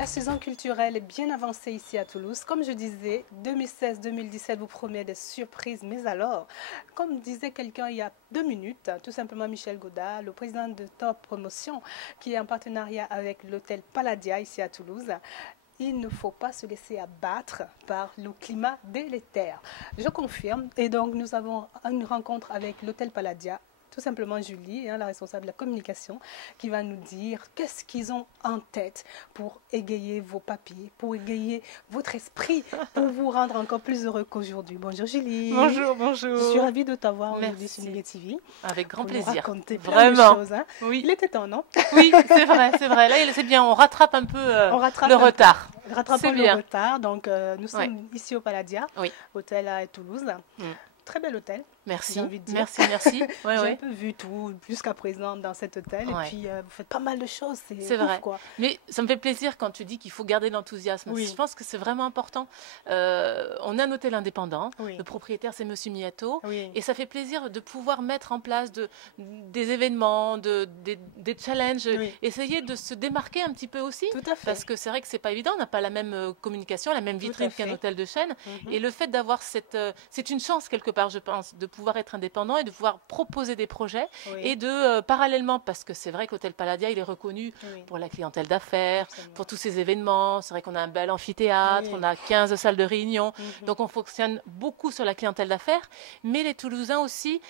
La saison culturelle est bien avancée ici à Toulouse. Comme je disais, 2016-2017 vous promet des surprises. Mais alors, comme disait quelqu'un il y a 2 minutes, tout simplement Michel Gaudard, le président de Top Promotion, qui est en partenariat avec l'hôtel Palladia ici à Toulouse, il ne faut pas se laisser abattre par le climat délétère. Je confirme. Et donc, nous avons une rencontre avec l'hôtel Palladia. Tout simplement Julie, la responsable de la communication, qui va nous dire qu'est-ce qu'ils ont en tête pour égayer vos papiers, pour égayer votre esprit, pour vous rendre encore plus heureux qu'aujourd'hui. Bonjour Julie. Bonjour, bonjour. Je suis ravie de t'avoir aujourd'hui sur Nuguet TV. Avec grand pour plaisir. Nous raconter Vraiment. plein de choses. Hein. Oui. Il était temps, non? Oui, c'est vrai, c'est vrai. Là, c'est bien, on rattrape un peu le retard. Rattrapons le retard. Donc, nous sommes ici au Palladia, oui. hôtel à Toulouse. Très bel hôtel. Merci, envie de dire. merci. Ouais, j'ai un peu vu tout jusqu'à présent dans cet hôtel et puis vous faites pas mal de choses, c'est vrai. Quoi. Mais ça me fait plaisir quand tu dis qu'il faut garder l'enthousiasme. Oui. Je pense que c'est vraiment important. On est un hôtel indépendant, le propriétaire c'est Monsieur Miato et ça fait plaisir de pouvoir mettre en place des événements, des challenges, essayer de se démarquer un petit peu aussi. Tout à fait. Parce que c'est vrai que c'est pas évident, on n'a pas la même communication, la même vitrine qu'un hôtel de chaîne et le fait d'avoir c'est une chance quelque part je pense, de pouvoir être indépendant et de pouvoir proposer des projets et de parallèlement, parce que c'est vrai qu'Hôtel Palladia il est reconnu pour la clientèle d'affaires, pour tous ces événements, c'est vrai qu'on a un bel amphithéâtre, on a 15 salles de réunion, donc on fonctionne beaucoup sur la clientèle d'affaires, mais les Toulousains aussi,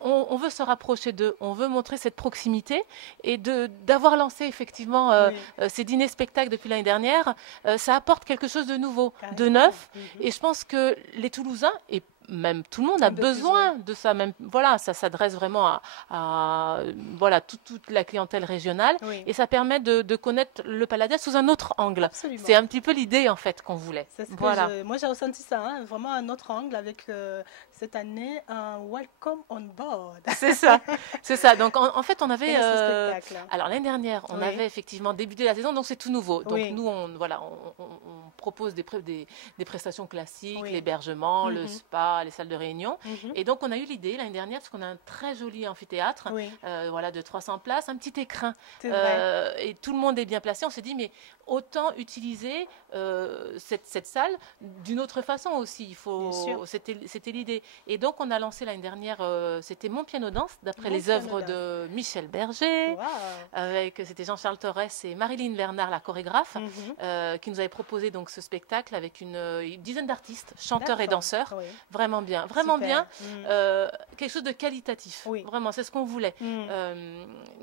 on veut se rapprocher d'eux, on veut montrer cette proximité et d'avoir lancé effectivement ces dîners-spectacles depuis l'année dernière, ça apporte quelque chose de nouveau, de neuf, et je pense que les Toulousains, et même tout le monde a besoin de ça. Même, voilà, ça s'adresse vraiment à voilà, toute la clientèle régionale. Et ça permet de connaître le Palladia sous un autre angle. C'est un petit peu l'idée, en fait, qu'on voulait. Voilà. Moi, j'ai ressenti ça, hein, vraiment un autre angle avec cette année un Welcome on Board. C'est ça, c'est ça. Donc, en fait, on avait... alors, l'année dernière, on avait effectivement débuté la saison, donc c'est tout nouveau. Donc, nous, on propose des prestations classiques, l'hébergement, le spa, les salles de réunion. Et donc, on a eu l'idée l'année dernière, parce qu'on a un très joli amphithéâtre, voilà, de 300 places, un petit écrin. Et tout le monde est bien placé. On s'est dit, mais autant utiliser cette salle d'une autre façon aussi. C'était l'idée. Et donc, on a lancé l'année dernière, c'était Mon Piano Danse, d'après les œuvres de Michel Berger. C'était Jean-Charles Torres et Marilyn Bernard, la chorégraphe, qui nous avait proposé donc, ce spectacle avec une dizaine d'artistes, chanteurs et danseurs. Vraiment bien, bien. Quelque chose de qualitatif. Vraiment, c'est ce qu'on voulait.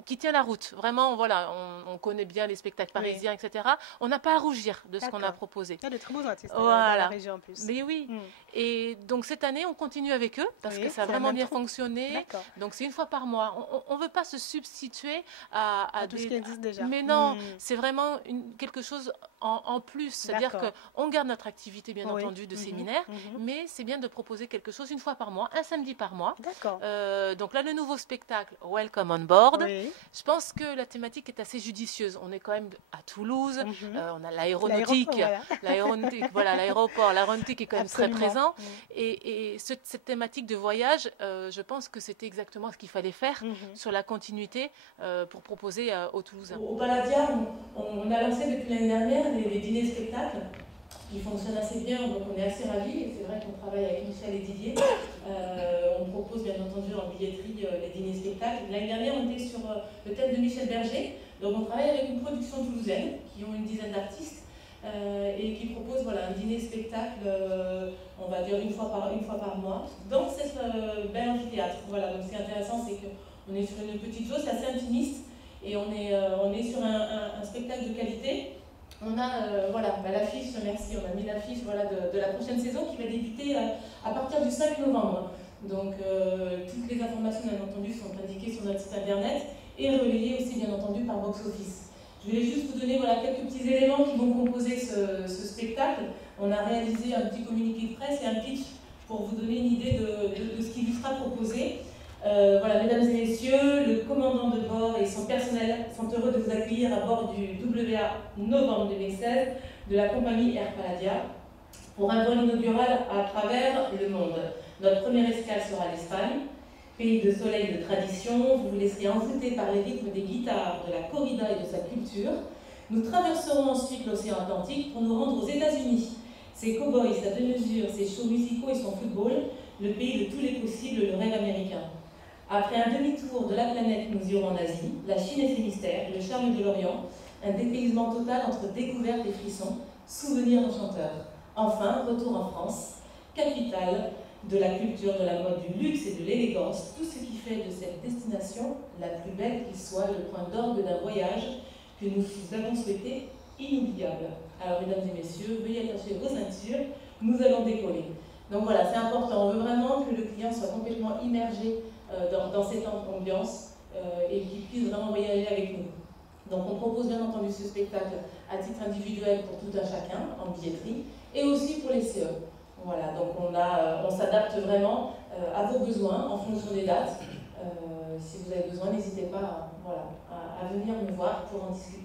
Qui tient la route. Vraiment, voilà, on connaît bien les spectacles parisiens, etc. On n'a pas à rougir de ce qu'on a proposé. Il y a de très beaux artistes dans la région en plus. Mais oui. Et donc cette année, on continue avec eux parce que ça a vraiment bien fonctionné. Donc c'est une fois par mois. On ne veut pas se substituer à tout ce qui existe déjà. Mais non, c'est vraiment quelque chose en plus. C'est-à-dire qu'on garde notre activité, bien entendu, de séminaire, mais c'est bien de proposer quelque chose une fois par mois, un samedi par mois. Donc là, le nouveau spectacle, Welcome on Board. Je pense que la thématique est assez judicieuse. On est quand même à Toulouse, on a l'aéronautique, l'aéroport, l'aéronautique est quand même très présent. Et cette thématique de voyage, je pense que c'était exactement ce qu'il fallait faire sur la continuité pour proposer aux Toulousains. Au Palladia, on a lancé depuis l'année dernière les dîners-spectacles qui fonctionnent assez bien, donc on est assez ravis. C'est vrai qu'on travaille avec Michel et Didier. On propose bien entendu en billetterie les dîners-spectacles. L'année dernière, on était sur le thème de Michel Berger. Donc on travaille avec une production toulousaine qui ont une dizaine d'artistes et qui propose un dîner-spectacle, on va dire une fois par mois, dans cette belle amphithéâtre. Voilà, donc c'est intéressant, c'est qu'on est sur une petite chose, c'est assez intimiste et on est sur un spectacle de qualité. On a l'affiche, merci, on a mis l'affiche de la prochaine saison qui va débuter à partir du 5 novembre. Donc toutes les informations bien entendu sont indiquées sur notre site internet et relayées aussi bien entendu par Box Office. Je voulais juste vous donner quelques petits éléments qui vont composer ce spectacle. On a réalisé un petit communiqué de presse et un pitch pour vous donner une idée de ce qui vous sera proposé. Mesdames et messieurs, le commandant de bord et son personnel sont heureux de vous accueillir à bord du WA novembre 2016 de la compagnie Air Palladia pour un vol inaugural à travers le monde. Notre première escale sera l'Espagne, pays de soleil et de tradition. Vous vous laisserez envoûter par les rythmes des guitares, de la corrida et de sa culture. Nous traverserons ensuite l'océan Atlantique pour nous rendre aux États-Unis. Ses cow-boys, sa demi-mesure, ses shows musicaux et son football, le pays de tous les possibles, le rêve américain. Après un demi-tour de la planète, nous irons en Asie, la Chine et ses mystères, le charme de l'Orient, un dépaysement total entre découverte et frissons, souvenirs enchanteurs. Enfin, retour en France, capitale de la culture, de la mode, du luxe et de l'élégance, tout ce qui fait de cette destination la plus belle qui soit, le point d'orgue d'un voyage que nous avons souhaité inoubliable. Alors, mesdames et messieurs, veuillez attacher vos ceintures, nous allons décoller. Donc voilà, c'est important, on veut vraiment que le client soit complètement immergé dans cette ambiance et qu'il puisse vraiment voyager avec nous. Donc on propose bien entendu ce spectacle à titre individuel pour tout un chacun, en billetterie, et aussi pour les CE. Voilà, donc on s'adapte vraiment à vos besoins en fonction des dates. Si vous avez besoin, n'hésitez pas à venir me voir pour en discuter.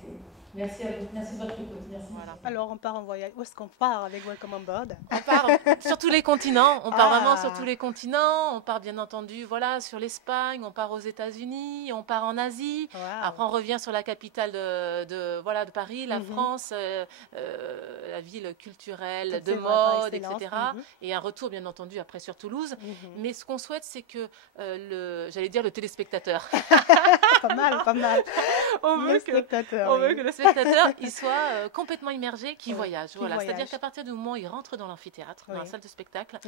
Merci à vous, merci de votre écoute. Merci. Voilà. Alors on part en voyage. Où est-ce qu'on part avec Welcome on Board? On part sur tous les continents, on part vraiment sur tous les continents, on part bien entendu sur l'Espagne, on part aux États-Unis, on part en Asie, après on revient sur la capitale de Paris, la France, la ville culturelle, de mode, etc. Et un retour bien entendu après sur Toulouse. Mais ce qu'on souhaite, c'est que le téléspectateur. Pas mal, pas mal. On veut que le spectateur il soit complètement immergé, qu'il voyage. Voilà. C'est-à-dire qu'à partir du moment où il rentre dans l'amphithéâtre, dans la salle de spectacle,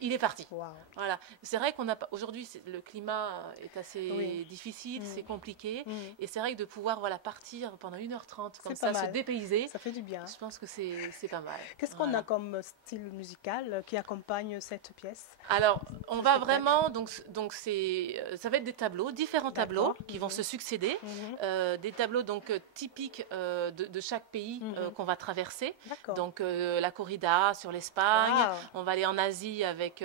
il est parti. Wow. Voilà. C'est vrai qu'on a aujourd'hui le climat est assez difficile, c'est compliqué, et c'est vrai que de pouvoir partir pendant 1h30 comme ça, se dépayser, ça fait du bien. Je pense que c'est pas mal. Qu'est-ce qu'on a comme style musical qui accompagne cette pièce? Alors, on va vraiment ça va être des tableaux, différents tableaux qui vont se succéder, des tableaux typiques de chaque pays qu'on va traverser. Donc la corrida sur l'Espagne, on va aller en Asie avec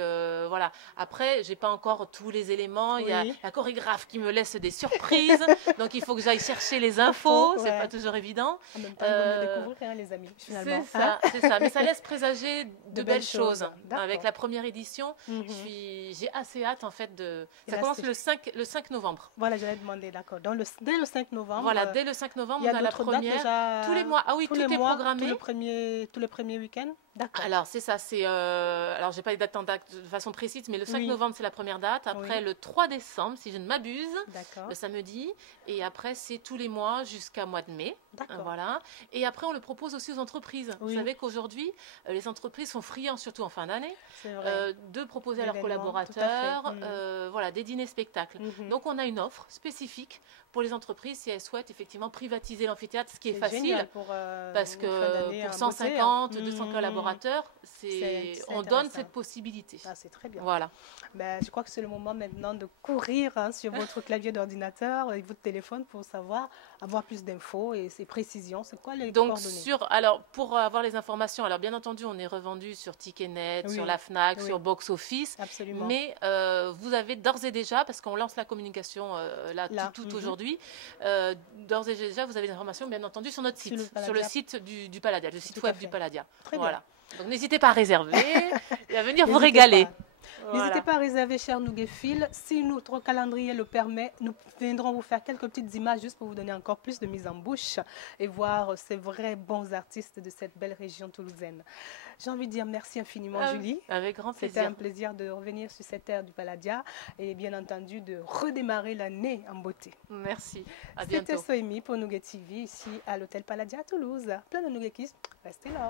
Après, j'ai pas encore tous les éléments. Il y a la chorégraphe qui me laisse des surprises, donc il faut que j'aille chercher les infos. C'est pas toujours évident. En même temps, il vaut mieux découvrir les amis. Finalement. C'est ça. Mais ça laisse présager de belles choses. Avec la première édition, j'ai assez hâte en fait Ça commence le 5 novembre. Voilà, j'allais demander, d'accord. Dès le 5 novembre. Voilà, dès le 5 novembre, on a la première. Déjà, tous les mois. Ah oui, tout est programmé. Tous les premiers week-ends. D'accord. Alors, c'est ça. Alors, j'ai pas les dates de façon précise, mais le 5 novembre, c'est la première date. Après, le 3 décembre, si je ne m'abuse, le samedi. Et après, c'est tous les mois jusqu'à mois de mai. Voilà. Et après, on le propose aussi aux entreprises. Vous savez qu'aujourd'hui, les entreprises sont friands, surtout en fin d'année, de proposer à leurs collaborateurs des dîners-spectacles. Donc, on a une offre spécifique pour les entreprises si elles souhaitent effectivement privatiser l'amphithéâtre, ce qui est facile parce que pour 150, 200 collaborateurs, on donne cette possibilité. C'est très bien. Voilà. Je crois que c'est le moment maintenant de courir sur votre clavier d'ordinateur et votre téléphone pour avoir plus d'infos et ces précisions. C'est quoi les coordonnées? Alors, pour avoir les informations, alors bien entendu, on est revendu sur Ticketnet, sur la Fnac, sur Box Office. Absolument. Mais vous avez d'ores et déjà, parce qu'on lance la communication tout aujourd'hui, d'ores et déjà, vous avez des informations bien entendu sur notre site, sur le site du Palladia, le site web du Palladia. Voilà. Donc n'hésitez pas à réserver et à venir vous régaler. N'hésitez pas à réserver, cher Nouguéphile. Si notre calendrier le permet, nous viendrons vous faire quelques petites images juste pour vous donner encore plus de mise en bouche et voir ces vrais bons artistes de cette belle région toulousaine. J'ai envie de dire merci infiniment, Julie. Avec grand plaisir. C'était un plaisir de revenir sur cette terre du Palladia et bien entendu de redémarrer l'année en beauté. Merci. À bientôt. C'était Soimi pour Nougué TV ici à l'hôtel Palladia à Toulouse. Plein de Nouguékis. Restez là.